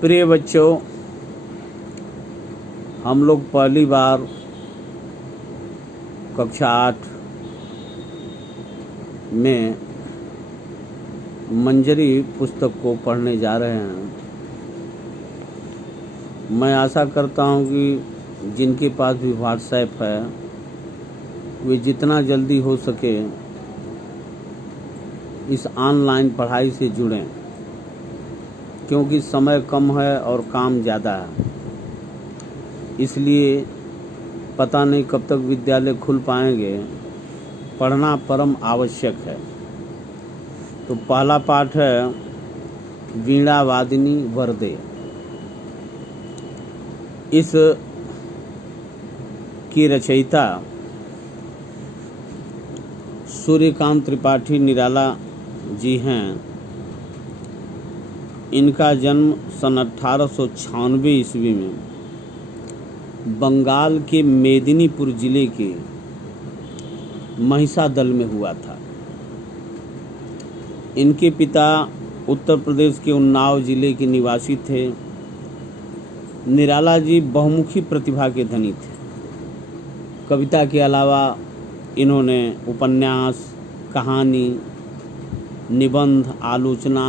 प्रिय बच्चों, हम लोग पहली बार कक्षा 8 में मंजरी पुस्तक को पढ़ने जा रहे हैं। मैं आशा करता हूं कि जिनके पास भी व्हाट्सएप है वे जितना जल्दी हो सके इस ऑनलाइन पढ़ाई से जुड़ें, क्योंकि समय कम है और काम ज़्यादा है। इसलिए पता नहीं कब तक विद्यालय खुल पाएंगे। पढ़ना परम आवश्यक है। तो पहला पाठ है वीणा वादिनी वरदे। इस की रचयिता सूर्यकांत त्रिपाठी निराला जी हैं। इनका जन्म सन 1896 ईस्वी में बंगाल के मेदिनीपुर जिले के महिषादल में हुआ था। इनके पिता उत्तर प्रदेश के उन्नाव जिले के निवासी थे। निराला जी बहुमुखी प्रतिभा के धनी थे। कविता के अलावा इन्होंने उपन्यास, कहानी, निबंध, आलोचना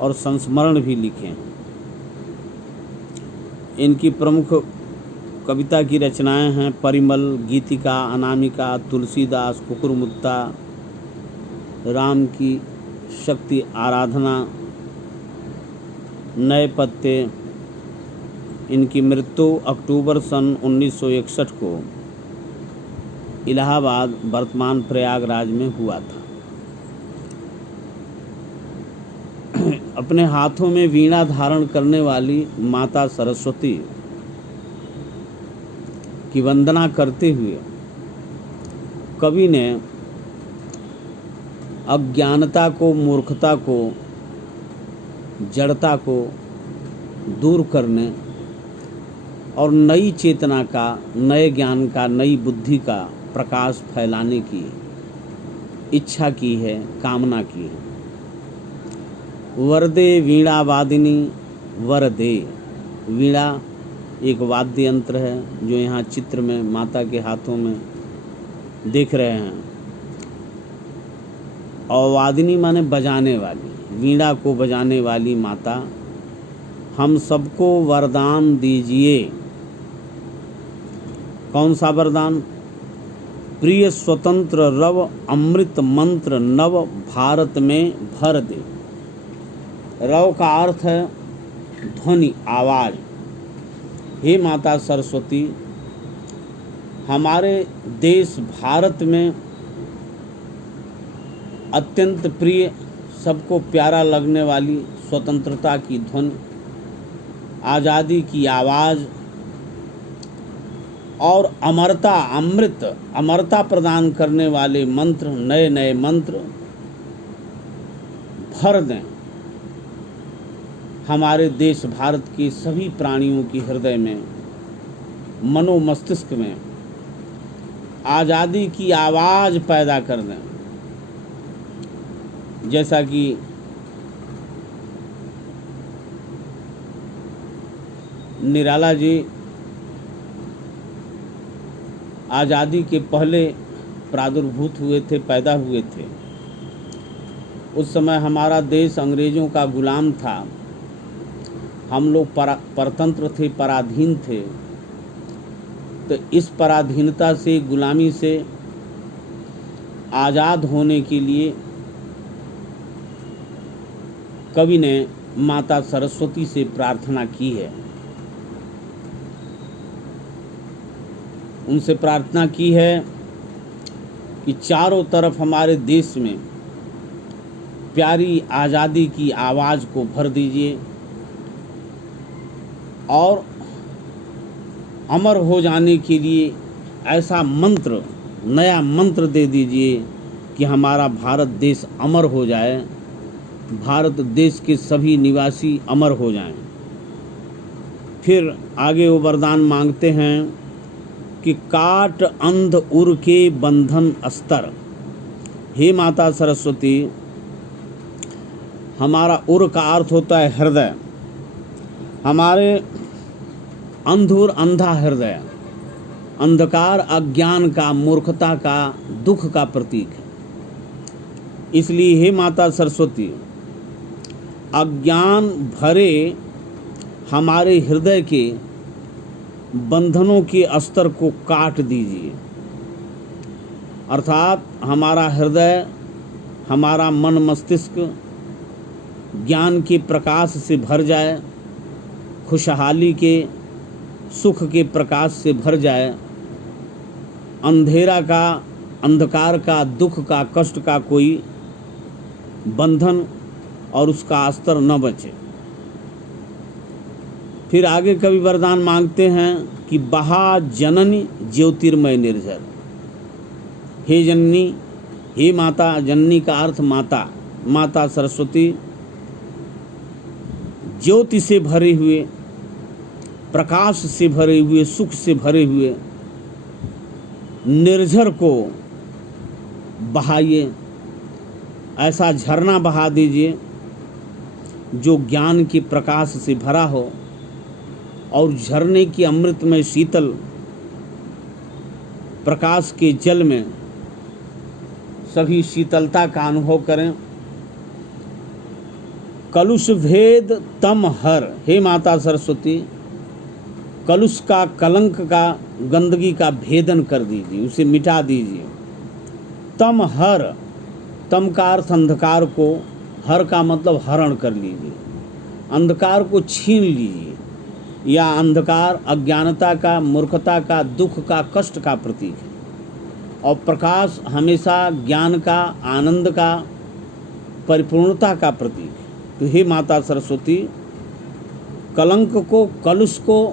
और संस्मरण भी लिखे। इनकी प्रमुख कविता की रचनाएं हैं परिमल, गीतिका, अनामिका, तुलसीदास, कुकुरमुत्ता, राम की शक्ति आराधना, नए पत्ते। इनकी मृत्यु अक्टूबर सन 1961 को इलाहाबाद वर्तमान प्रयागराज में हुआ था। अपने हाथों में वीणा धारण करने वाली माता सरस्वती की वंदना करते हुए कवि ने अज्ञानता को, मूर्खता को, जड़ता को दूर करने और नई चेतना का, नए ज्ञान का, नई बुद्धि का प्रकाश फैलाने की इच्छा की है, कामना की है। वरदे वीणा वादिनी वरदे। वीणा एक वाद्य यंत्र है जो यहाँ चित्र में माता के हाथों में देख रहे हैं। और वादिनी माने बजाने वाली, वीणा को बजाने वाली माता, हम सबको वरदान दीजिए। कौन सा वरदान? प्रिय स्वतंत्र रव अमृत मंत्र नव भारत में भर दे। रव का अर्थ है ध्वनि, आवाज। हे माता सरस्वती, हमारे देश भारत में अत्यंत प्रिय, सबको प्यारा लगने वाली स्वतंत्रता की ध्वनि, आज़ादी की आवाज़ और अमरता, अमरता प्रदान करने वाले मंत्र, नए नए मंत्र भर दें हमारे देश भारत के सभी प्राणियों की हृदय में, मनो मस्तिष्क में आज़ादी की आवाज़ पैदा कर दें। जैसा कि निराला जी आज़ादी के पहले प्रादुर्भूत हुए थे, पैदा हुए थे। उस समय हमारा देश अंग्रेज़ों का गुलाम था। हम लोग परतंत्र थे, पराधीन थे। तो इस पराधीनता से, गुलामी से आज़ाद होने के लिए कवि ने माता सरस्वती से प्रार्थना की है। उनसे प्रार्थना की है कि चारों तरफ हमारे देश में प्यारी आज़ादी की आवाज़ को भर दीजिए और अमर हो जाने के लिए ऐसा मंत्र, नया मंत्र दे दीजिए कि हमारा भारत देश अमर हो जाए, भारत देश के सभी निवासी अमर हो जाएं। फिर आगे वो वरदान मांगते हैं कि काट अंध उर के बंधन अस्तर। हे माता सरस्वती, हमारा उर का अर्थ होता है हृदय, हमारे अंध और अंधा हृदय अंधकार, अज्ञान का, मूर्खता का, दुख का प्रतीक है। इसलिए हे माता सरस्वती, अज्ञान भरे हमारे हृदय के बंधनों के अस्तर को काट दीजिए, अर्थात हमारा हृदय, हमारा मन मस्तिष्क ज्ञान के प्रकाश से भर जाए, खुशहाली के, सुख के प्रकाश से भर जाए, अंधेरा का, अंधकार का, दुख का, कष्ट का कोई बंधन और उसका अस्तर न बचे। फिर आगे कवि वरदान मांगते हैं कि बहा जननी ज्योतिर्मय निर्झर। हे जननी, हे माता, जननी का अर्थ माता, माता सरस्वती ज्योति से भरे हुए, प्रकाश से भरे हुए, सुख से भरे हुए निर्झर को बहाइए, ऐसा झरना बहा दीजिए जो ज्ञान के प्रकाश से भरा हो और झरने की अमृतमय शीतल प्रकाश के जल में सभी शीतलता का अनुभव करें। कलुष भेद तम हर। हे माता सरस्वती, कलुष का, कलंक का, गंदगी का भेदन कर दीजिए, उसे मिटा दीजिए। तम हर, तम का अर्थ अंधकार को, हर का मतलब हरण कर लीजिए, अंधकार को छीन लीजिए। या अंधकार अज्ञानता का, मूर्खता का, दुख का, कष्ट का प्रतीक है और प्रकाश हमेशा ज्ञान का, आनंद का, परिपूर्णता का प्रतीक है। तो हे माता सरस्वती, कलंक को, कलुष को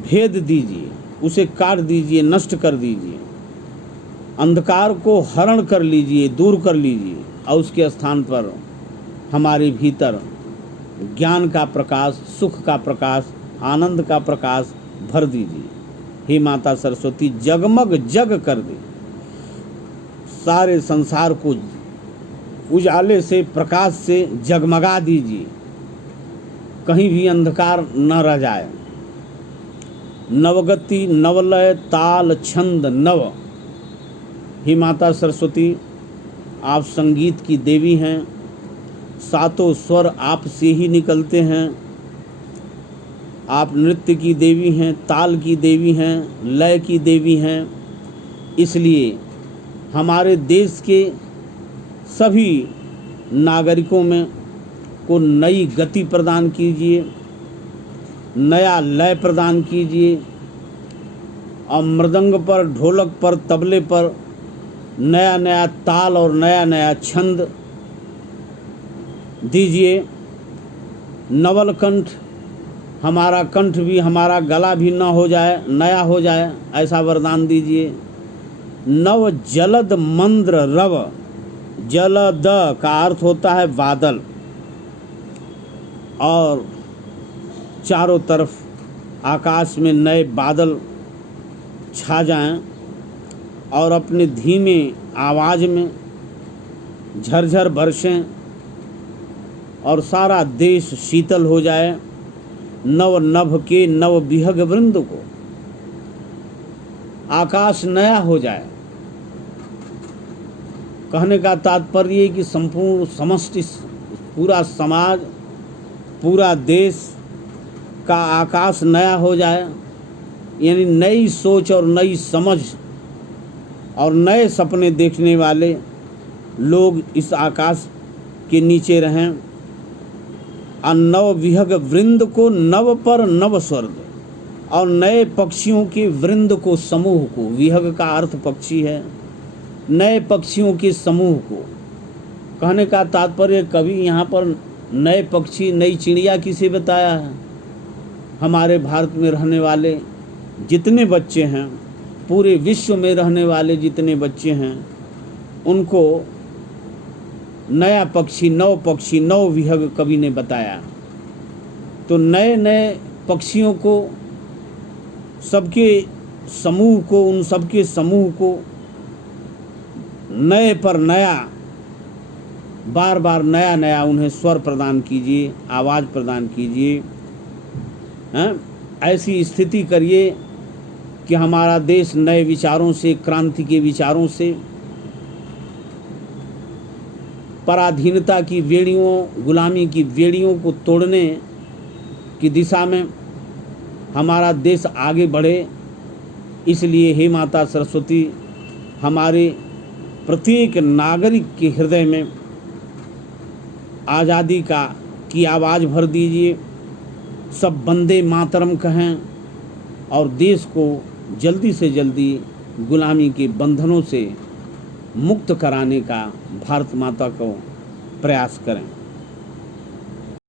भेद दीजिए, उसे काट दीजिए, नष्ट कर दीजिए। अंधकार को हरण कर लीजिए, दूर कर लीजिए और उसके स्थान पर हमारे भीतर ज्ञान का प्रकाश, सुख का प्रकाश, आनंद का प्रकाश भर दीजिए। हे माता सरस्वती, जगमग जग कर दे, सारे संसार को उजाले से, प्रकाश से जगमगा दीजिए, कहीं भी अंधकार न रह जाए। नवगति, नवलय, ताल, छंद, नव। हे माता सरस्वती, आप संगीत की देवी हैं, सातों स्वर आप से ही निकलते हैं। आप नृत्य की देवी हैं, ताल की देवी हैं, लय की देवी हैं। इसलिए हमारे देश के सभी नागरिकों में को नई गति प्रदान कीजिए, नया लय प्रदान कीजिए और मृदंग पर, ढोलक पर, तबले पर नया नया ताल और नया नया छंद दीजिए। नवल कंठ, हमारा कंठ भी, हमारा गला भी न हो जाए, नया हो जाए, ऐसा वरदान दीजिए। नव जलद मंद्र रव। जलद का अर्थ होता है बादल, और चारों तरफ आकाश में नए बादल छा जाएं और अपने धीमे आवाज़ में झरझर बरसें और सारा देश शीतल हो जाए। नव नभ के नव विहग वृंद को आकाश नया हो जाए। कहने का तात्पर्य कि संपूर्ण समष्टि, पूरा समाज, पूरा देश का आकाश नया हो जाए, यानी नई सोच और नई समझ और नए सपने देखने वाले लोग इस आकाश के नीचे रहें। और नव विहग वृंद को, नव पर नव स्वर्ग, और नए पक्षियों के वृंद को, समूह को, विहग का अर्थ पक्षी है, नए पक्षियों के समूह को। कहने का तात्पर्य कवि यहाँ पर नए पक्षी, नई चिड़िया किसे बताया है? हमारे भारत में रहने वाले जितने बच्चे हैं, पूरे विश्व में रहने वाले जितने बच्चे हैं, उनको नया पक्षी, नव विहग कवि ने बताया। तो नए नए पक्षियों को, सबके समूह को, उन सबके समूह को नए पर नया बार बार नया नया उन्हें स्वर प्रदान कीजिए, आवाज़ प्रदान कीजिए। हैं, ऐसी स्थिति करिए कि हमारा देश नए विचारों से, क्रांति के विचारों से, पराधीनता की बेड़ियों, गुलामी की बेड़ियों को तोड़ने की दिशा में हमारा देश आगे बढ़े। इसलिए हे माता सरस्वती, हमारे प्रत्येक नागरिक के हृदय में आज़ादी की आवाज़ भर दीजिए। सब वंदे मातरम कहें और देश को जल्दी से जल्दी गुलामी के बंधनों से मुक्त कराने का भारत माता को प्रयास करें।